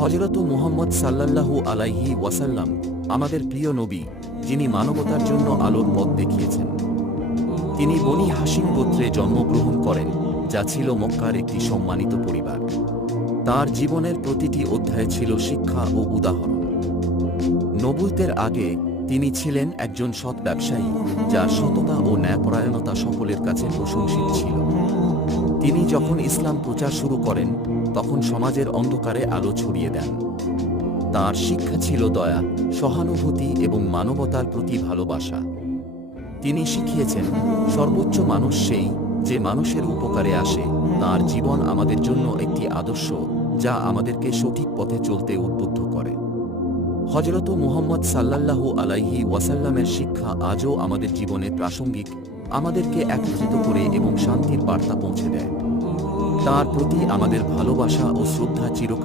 হযরত মুহাম্মদ সাল্লাল্লাহু আলাইহি ওয়াসাল্লাম আমাদের প্রিয় নবী, যিনি মানবতার জন্য আলোর পথ দেখিয়েছেন। তিনি বনি হাশিম গোত্রে জন্মগ্রহণ করেন, যা ছিল মক্কার একটি সম্মানিত পরিবার। তার জীবনের প্রতিটি অধ্যায় ছিল শিক্ষা ও উদাহরণ। নবুয়তের আগে তিনি ছিলেন একজন সৎ ব্যবসায়ী, যার সততা ও ন্যায়পরায়ণতা সকলের কাছে প্রশংসিত ছিল। তিনি যখন ইসলাম প্রচার শুরু করেন, তখন সমাজের অন্ধকারে আলো ছড়িয়ে দেন। তার শিক্ষা ছিল দয়া, সহানুভূতি এবং মানবতার প্রতি ভালোবাসা। তিনি শিখিয়েছেন, সর্বোচ্চ মানুষ সেই যে মানুষের উপকারে আসে। তার জীবন আমাদের জন্য একটি আদর্শ, যা আমাদেরকে সঠিক পথে চলতে উদ্বুদ্ধ করে। হযরত মুহাম্মদ সাল্লাল্লাহু আলাইহি ওয়াসাল্লামের শিক্ষা আজও আমাদের জীবনে প্রাসঙ্গিক, আমাদেরকে একত্রিত করে এবং শান্তির বার্তা পৌঁছে দেয়। তার প্রতি আমাদের ভালোবাসা ও শ্রদ্ধা চিরকাল